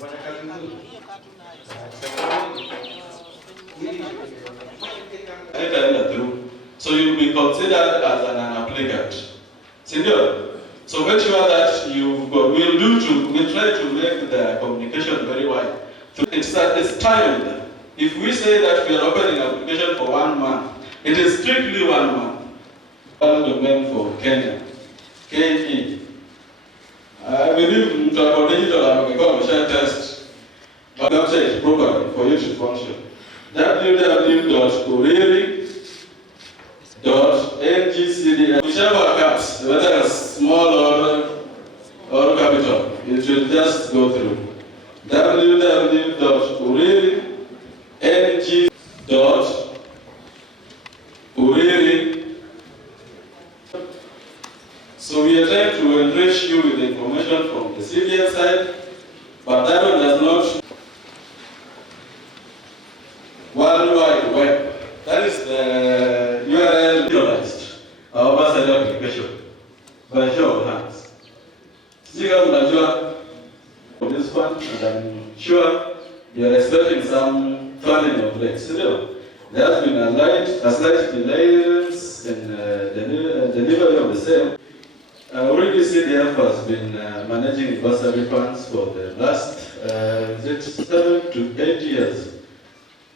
sensitized. So you'll be considered as an applicant. Senior, so make sure that we'll try to make the communication very wide. It's timed. If we say that we are opening application for 1 month, it is strictly 1 month. One domain for Kenya, KE. I believe our digital share test, but website properly for you to function. www.uriri.ngcdf. Whichever accounts, whether it's small or capital, it will just go through. www.uriri.uriri. So we are trying to enrich you with information from the CDF side, but that one does not. World Wide Web. That is the URL utilized. Our website application. By show of hands. Still this one, and I'm sure you are expecting some funding of legs. There has been a slight delay in the delivery of the same. Uriri CDF has been managing bursary funds for the last 7 to 8 years.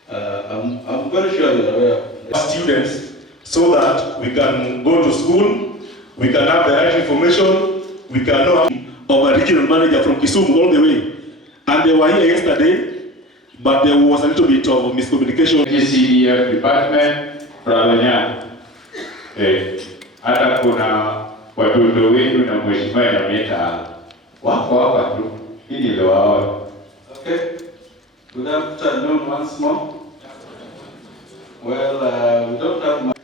I'm very sure you're aware of students, so that we can go to school, we can have the right information, we can know of a regional manager from Kisumu all the way. And they were here yesterday, but there was a little bit of miscommunication. CDF department, Pravanya. Hata kuna watoto wetu na mheshimiwa Nyameta wako hapa tu, hili ndio wao. Okay. Good afternoon once more. Well, we don't have much.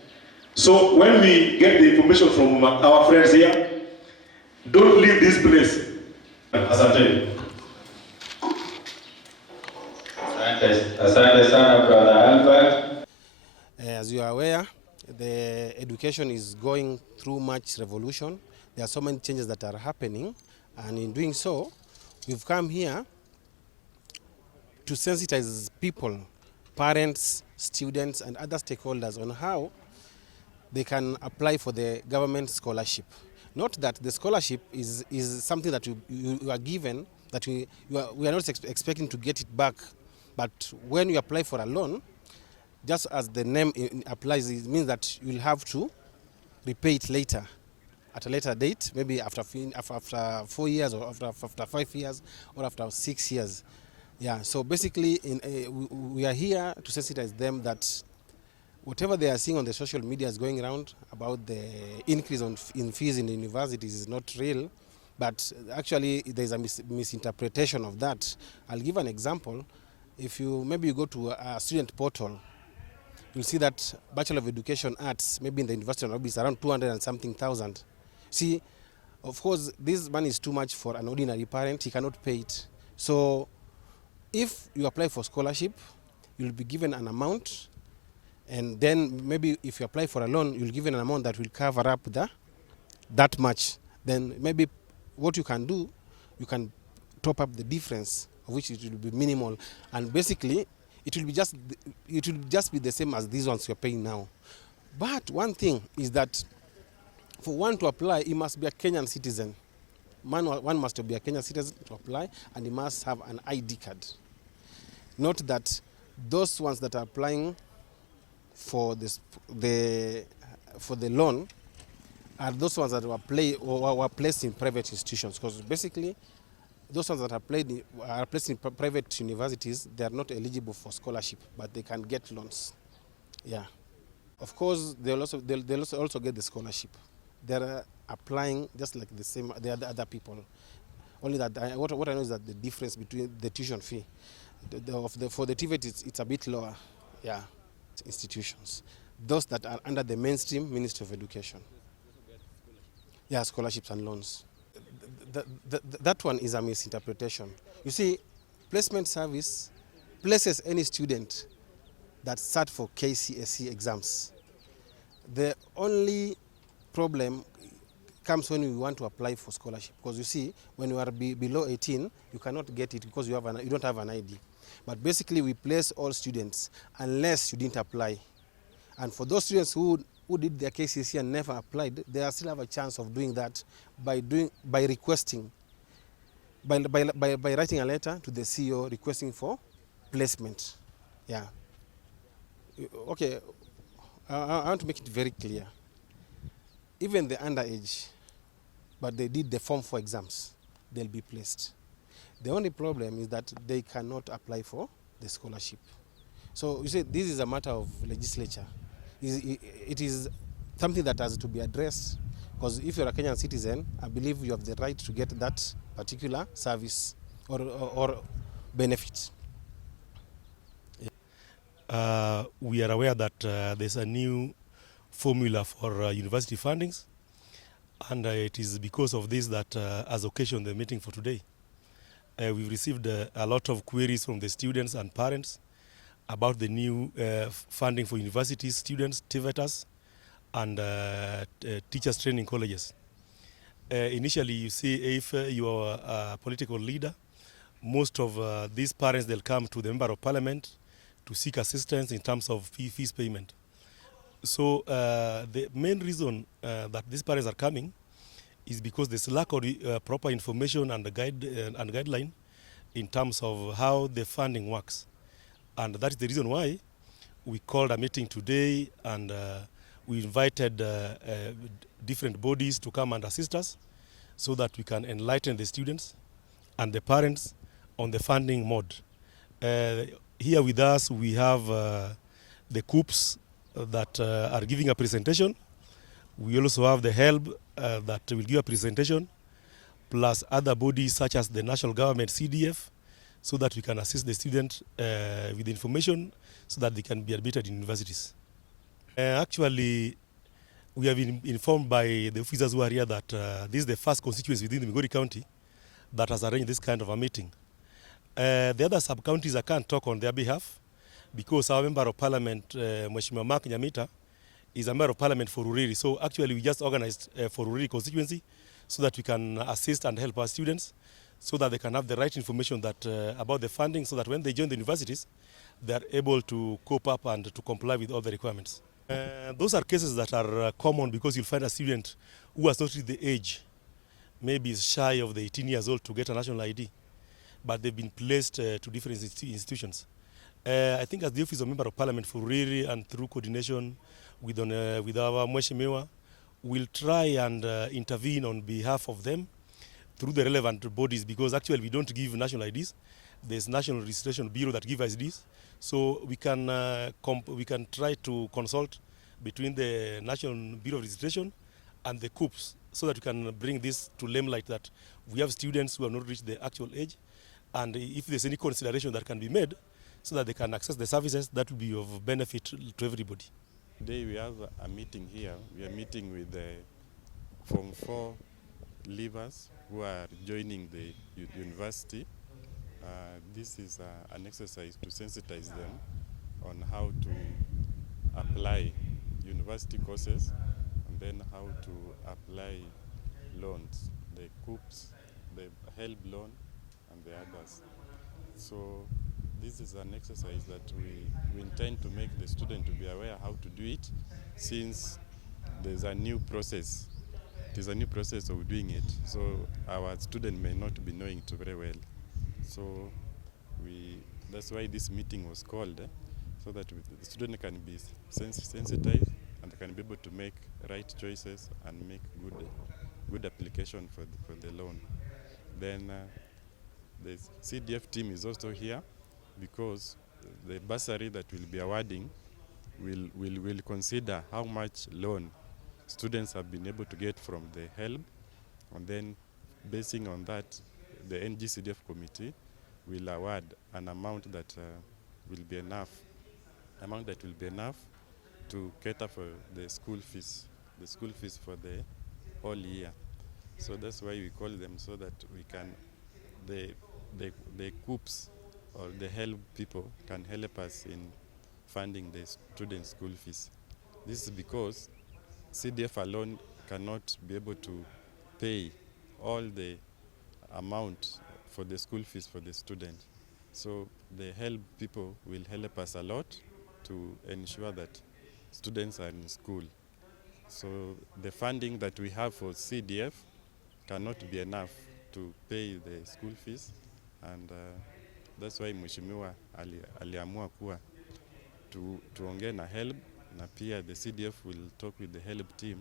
So when we get the information from our friends here, don't leave this place. Asante. Asante sana Brother Albert. As you are aware, the education is going through much revolution. There are so many changes that are happening, and in doing so, we've come here to sensitize people, parents, students, and other stakeholders on how they can apply for the government scholarship. Not that the scholarship is something that you are given, that we are not expecting to get it back, but when you apply for a loan, just as the name applies, it means that you'll have to repay it later, at a later date, maybe after 4 years, or after 5 years, or after 6 years. Yeah, so basically we are here to sensitize them that whatever they are seeing on the social media is going around about the increase in fees in the universities is not real, but actually there's a misinterpretation of that. I'll give an example. If you go to a student portal, you'll see that Bachelor of Education Arts, maybe in the University of Nairobi, is around 200 and something thousand. See, of course, this money is too much for an ordinary parent. He cannot pay it. So if you apply for scholarship, you'll be given an amount, and then maybe if you apply for a loan, you'll given an amount that will cover up that much. Then maybe what you can do, you can top up the difference, of which it will be minimal, and basically it will just be the same as these ones you're paying now. But one thing is that for one to apply, he must be a Kenyan citizen. One must be a Kenyan citizen to apply, and he must have an ID card. Note that those ones that are applying for the loan are those ones that were placed in private institutions, because basically those ones that are placed in private universities, they are not eligible for scholarship, but they can get loans. Yeah, of course they'll also get the scholarship. They're applying just like the other people. Only that what I know is that the difference between the tuition fee for the TVET it's a bit lower. Yeah, institutions, those that are under the mainstream Ministry of Education. Yeah, scholarships and loans. That one is a misinterpretation. You see, placement service places any student that sat for KCSE exams. The only problem comes when we want to apply for scholarship, because you see, when you are below 18, you cannot get it because you don't have an ID. But basically, we place all students unless you didn't apply. And for those students who did their KCSE and never applied, they still have a chance of doing that by requesting, by writing a letter to the CEO requesting for placement. Yeah. Okay. I want to make it very clear. Even the underage, but they did the Form 4 exams, they'll be placed. The only problem is that they cannot apply for the scholarship. So you see, this is a matter of legislature. It is something that has to be addressed, because if you're a Kenyan citizen, I believe you have the right to get that particular service or benefit. We are aware that there's a new formula for university fundings, and it is because of this that has occasioned the meeting for today. We've received a lot of queries from the students and parents about the new funding for universities, students, TVETers, and teachers training colleges. Initially, you see, if you are a political leader, most of these parents, they'll come to the member of parliament to seek assistance in terms of fees payment. So the main reason that these parents are coming is because there's lack of proper information and guideline in terms of how the funding works. And that's the reason why we called a meeting today, and we invited different bodies to come and assist us so that we can enlighten the students and the parents on the funding mode. Here with us, we have the COOPs that are giving a presentation. We also have the HELB that will give a presentation, plus other bodies such as the national government CDF, so that we can assist the student with the information so that they can be admitted in universities. Actually, we have been informed by the officers who are here that this is the first constituency within the Migori County that has arranged this kind of a meeting. The other sub-counties, I can't talk on their behalf because our member of parliament, Mheshimiwa Mark Nyamita, is a member of parliament for Uriri. So actually we just organized for Uriri constituency so that we can assist and help our students so that they can have the right information that about the funding, so that when they join the universities, they are able to cope up and to comply with all the requirements. Those are cases that are common because you'll find a student who has not reached the age, maybe is shy of the 18 years old to get a national ID, but they've been placed to different institutions. I think as the Office of Member of Parliament for Uriri, and through coordination with our Mheshimiwa, we'll try and intervene on behalf of them through the relevant bodies, because actually we don't give national IDs. There's National Registration Bureau that gives IDs. So we can try to consult between the National Bureau of Registration and the COOPs so that we can bring this to limelight that we have students who have not reached the actual age, and if there's any consideration that can be made so that they can access the services, that will be of benefit to everybody. Today we have a meeting here. We are meeting with the Form 4 leavers who are joining the university. This is an exercise to sensitize them on how to apply university courses, and then how to apply loans, the COOPs, the HELB loan, and the others. So this is an exercise that we intend to make the student to be aware how to do it, since there's a new process. It is a new process of doing it, so our student may not be knowing it very well. So that's why this meeting was called, so that the student can be sensitized and can be able to make right choices and make good application for the loan. Then the CDF team is also here, because the bursary that we'll be awarding will consider how much loan students have been able to get from the HELB, and then basing on that, the NGCDF committee will award an amount that will be enough to cater for the school fees for the whole year. So that's why we call them, so that we can, the COOPs or the HELB people can help us in funding the student school fees. This is because CDF alone cannot be able to pay all the amount for the school fees for the student. So the help people will help us a lot to ensure that students are in school. So the funding that we have for CDF cannot be enough to pay the school fees, and that's why Mheshimiwa aliamua kuwa tuongee na HELB, na pia the CDF will talk with the HELB team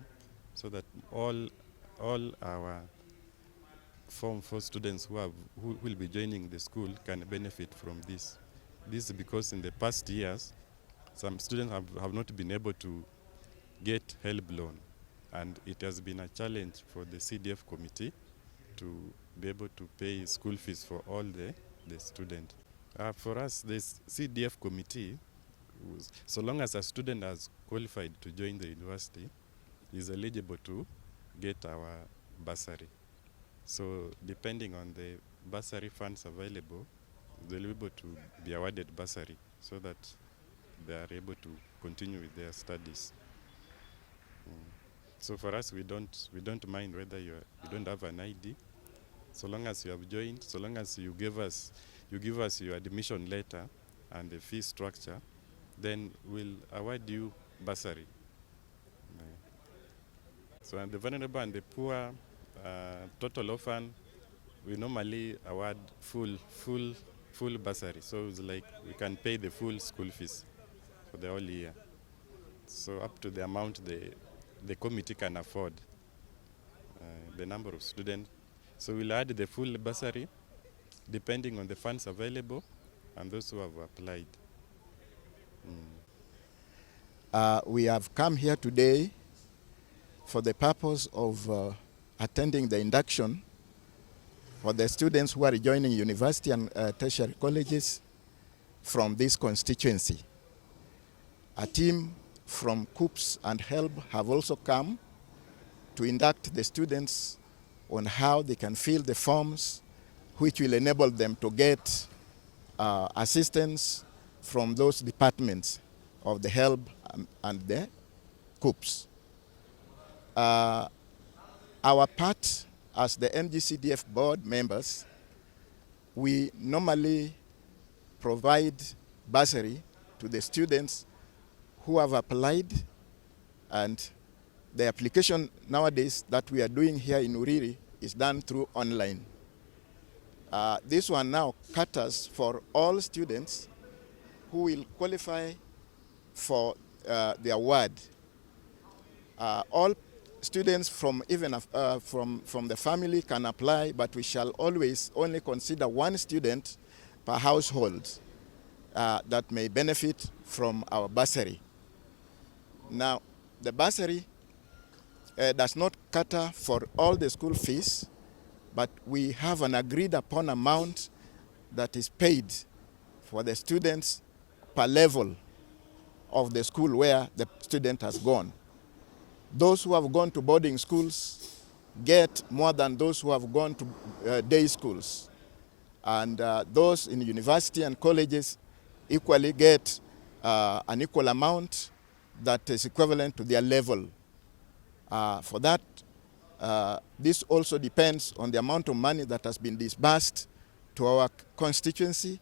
so that all our Form 4 students who will be joining the school can benefit from this. This is because in the past years, some students have not been able to get HELB loan, and it has been a challenge for the CDF committee to be able to pay school fees for all the students. For us, this CDF committee, so long as a student has qualified to join the university, is eligible to get our bursary. So depending on the bursary funds available, they'll be able to be awarded bursary so that they are able to continue with their studies. So for us, we don't mind whether you don't have an ID, so long as you have joined, so long as you give us your admission letter and the fee structure, then we'll award you bursary. So and the vulnerable and the poor, total orphan, we normally award full bursary. So it's like we can pay the full school fees for the whole year. So up to the amount the committee can afford, the number of students. So we'll add the full bursary depending on the funds available and those who have applied. We have come here today for the purpose of attending the induction for the students who are joining university and tertiary colleges from this constituency. A team from COOPS and HELB have also come to induct the students on how they can fill the forms which will enable them to get assistance from those departments of the HELB and the COOPS. Our part as the MGCDF board members, we normally provide bursary to the students who have applied, and the application nowadays that we are doing here in Uriri is done through online. This one now caters for all students who will qualify for the award. All students from from the family can apply, but we shall always only consider one student per household that may benefit from our bursary. Now, the bursary does not cater for all the school fees, but we have an agreed upon amount that is paid for the students per level of the school where the student has gone. Those who have gone to boarding schools get more than those who have gone to day schools. And those in university and colleges equally get an equal amount that is equivalent to their level. For that, this also depends on the amount of money that has been disbursed to our constituency,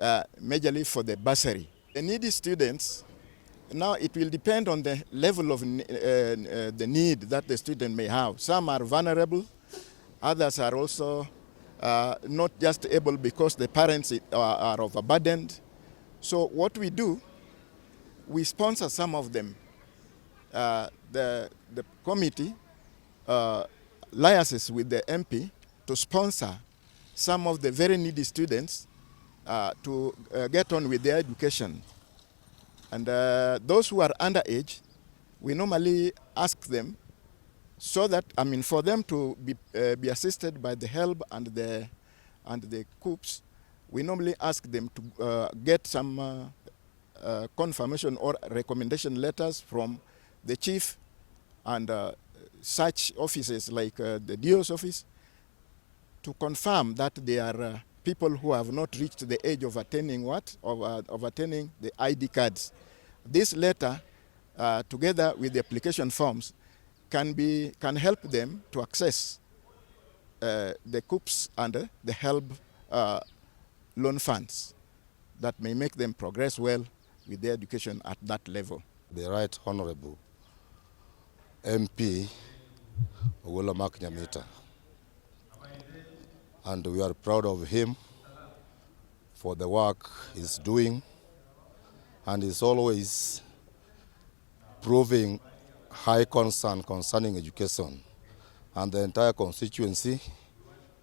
majorly for the bursary. The needy students, now it will depend on the level of the need that the student may have. Some are vulnerable, others are also not just able because the parents are overburdened. So what we do, we sponsor some of them. The committee liaises with the MP to sponsor some of the very needy students to get on with their education. And those who are underage, we normally ask them so that, for them to be assisted by the HELB and the COOPS, we normally ask them to get some confirmation or recommendation letters from the chief and such offices like the DO's office to confirm that they are people who have not reached the age of attaining of attaining the ID cards. This letter, together with the application forms, can help them to access the COOPs and the HELB loan funds that may make them progress well with their education at that level. The Right Honorable MP Ogola Nyamita, and we are proud of him for the work he's doing, and he's always proving high concern concerning education, and the entire constituency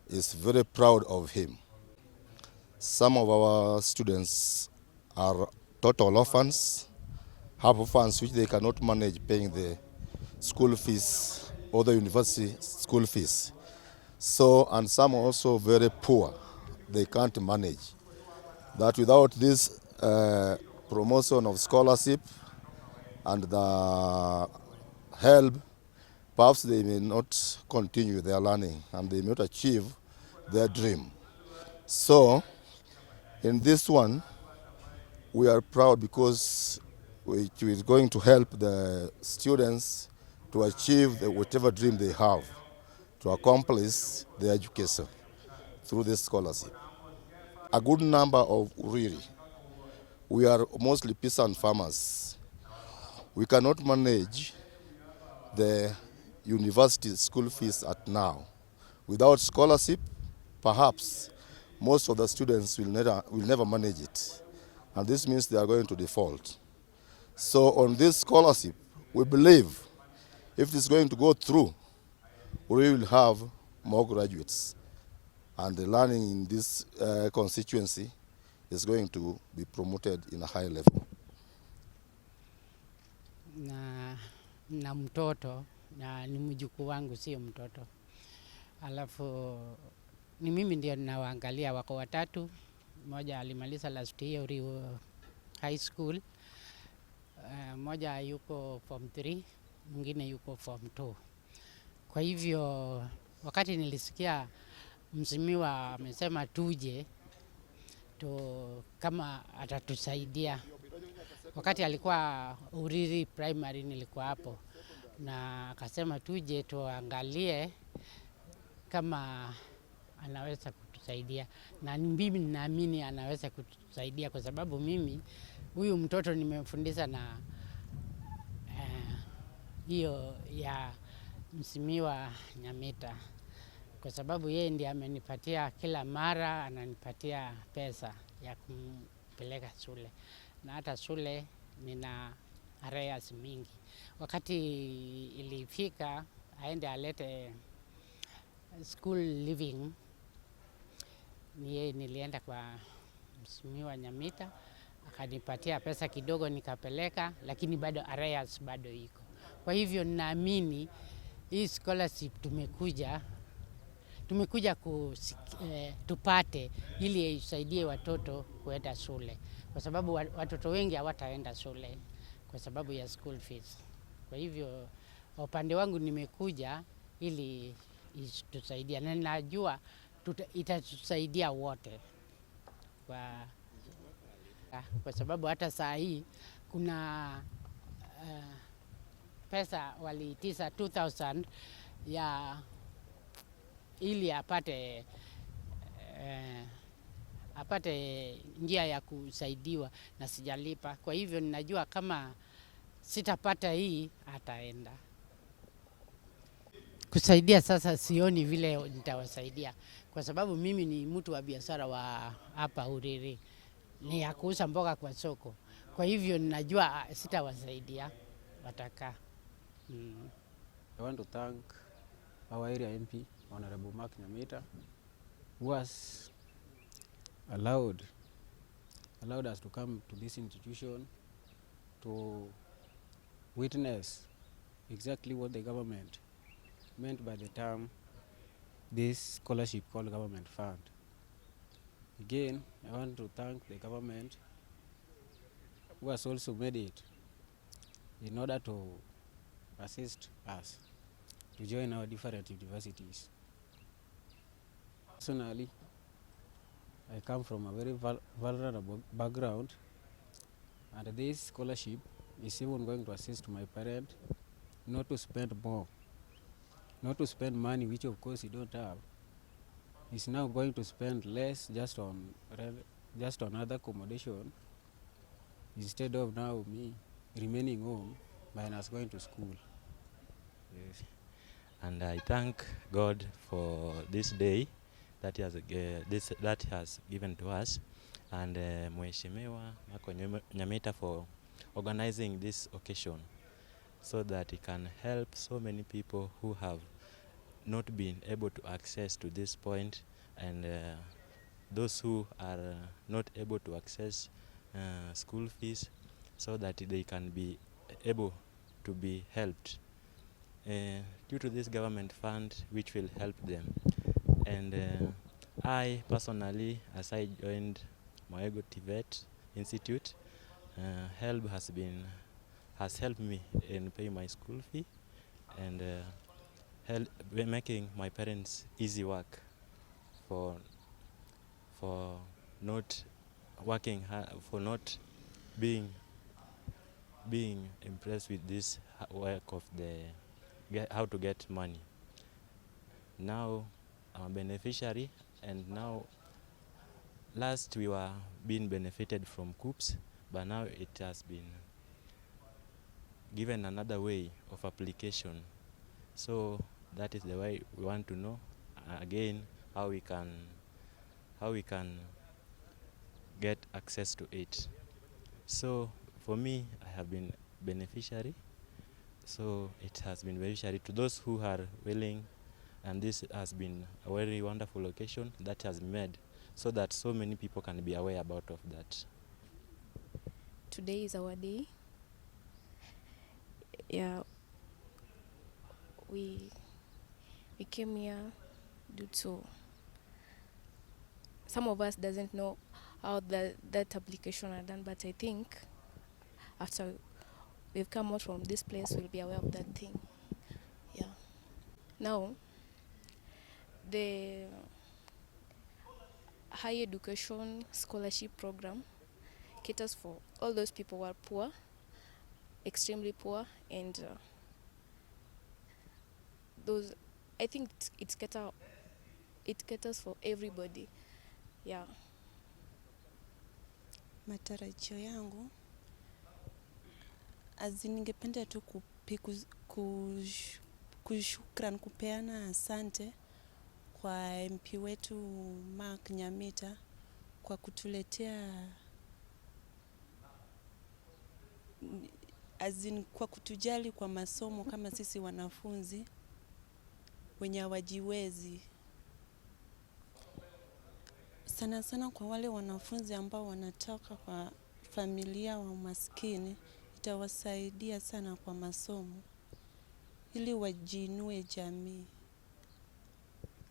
is very proud of him. Some of our students are total orphans, have orphans which they cannot manage paying the school fees or the university school fees. So, and some are also very poor. They can't manage. That without this promotion of scholarship and the help, perhaps they may not continue their learning and they may not achieve their dream. So, in this one, we are proud because it is going to help the students to achieve whatever dream they have, to accomplish their education through this scholarship. A good number of Uriri, we are mostly peasant farmers. We cannot manage the university school fees at now. Without scholarship, perhaps most of the students will never manage it. And this means they are going to default. So on this scholarship, we believe if it is going to go through, we will have more graduates. And the learning in this constituency is going to be promoted in a high level. Na mtoto, na ni mjukuu wangu, sio mtoto. Alafu ni mimi ndio nawaangalia, wako watatu. Mmoja alimaliza last year Uriri high school. Mmoja yuko form 3, mwingine yuko form 2. Kwa hivyo wakati nilisikia mheshimiwa amesema tuje kama atatusaidia. Wakati alikuwa Uriri primary nilikuwa hapo, na akasema tuje tuangalie kama anaweza kutusaidia, na mimi ninaamini anaweza kutusaidia kwa sababu mimi huyu mtoto nimemfundisha na hiyo ya mheshimiwa Nyamita, kwa sababu yeye ndiye amenipatia kila mara, ananipatia pesa ya kumpeleka shule, na hata shule nina arrears mingi. Wakati ilifika aende alete school living, nilienda kwa mheshimiwa Nyamita, akanipatia pesa kidogo nikapeleka, lakini bado arrears bado iko. Kwa hivyo ninaamini hii scholarship tumekuja tupate ili isaidie watoto kuenda shule, kwa sababu watoto wengi hawataenda shule kwa sababu ya school fees. Kwa hivyo upande wangu nimekuja ili itusaidia, na najua itatusaidia wote, kwa sababu hata saa hii kuna pesa waliitisha 2,000 ya ili apate njia ya kusaidiwa, na sijalipa. Kwa hivyo ninajua kama sitapata hii ataenda kusaidia. Sasa sioni vile nitawasaidia, kwa sababu mimi ni mtu wa biashara wa hapa Uriri, ni ya kuuza mboga kwa soko. Kwa hivyo ninajua sitawasaidia, watakaa. I want to thank our area MP, Honorable Nyamita, who has allowed us to come to this institution to witness exactly what the government meant by the term this scholarship called government fund. Again, I want to thank the government who has also made it in order to assist us to join our different universities. Personally, I come from a very vulnerable background, and this scholarship is even going to assist my parents not to spend more not to spend money which of course you don't have. He's now going to spend less just on other accommodation instead of now me remaining home minus going to school. Yes. And I thank God for this day that he has given to us, and Mheshimiwa Marco Nyamita for organizing this occasion so that he can help so many people who have not been able to access to this point, and those who are not able to access school fees, so that they can be able to be helped due to this government fund which will help them. And I personally, as I joined Moego TVET Institute, HELB has helped me in paying my school fee, and making my parents easy work for not working hard, for not being impressed with this work of how to get money. Now I'm a beneficiary, and now last we were being benefited from COOPS, but now it has been given another way of application. So that is the way we want to know again how we can get access to it. So for me, I have been beneficiary. So it has been beneficiary to those who are willing, and this has been a very wonderful occasion that has made so that so many people can be aware about of that. Today is our day. Yeah, we came here due to some of us doesn't know how that application are done, but I think after we've come out from this place, we'll be aware of that thing. Yeah. Now, the higher education scholarship program caters for all those people who are poor, extremely poor, and those, I think it caters for everybody. Yeah. Matarajio yangu ningependa tu kushukran kupeana asante kwa MP wetu Mark Nyamita kwa kutuletea kwa kutujali kwa masomo kama sisi wanafunzi wenye hawajiwezi. Sana sana kwa wale wanafunzi ambao wanatoka kwa familia wa maskini, itawasaidia sana kwa masomo ili wajiinue jamii.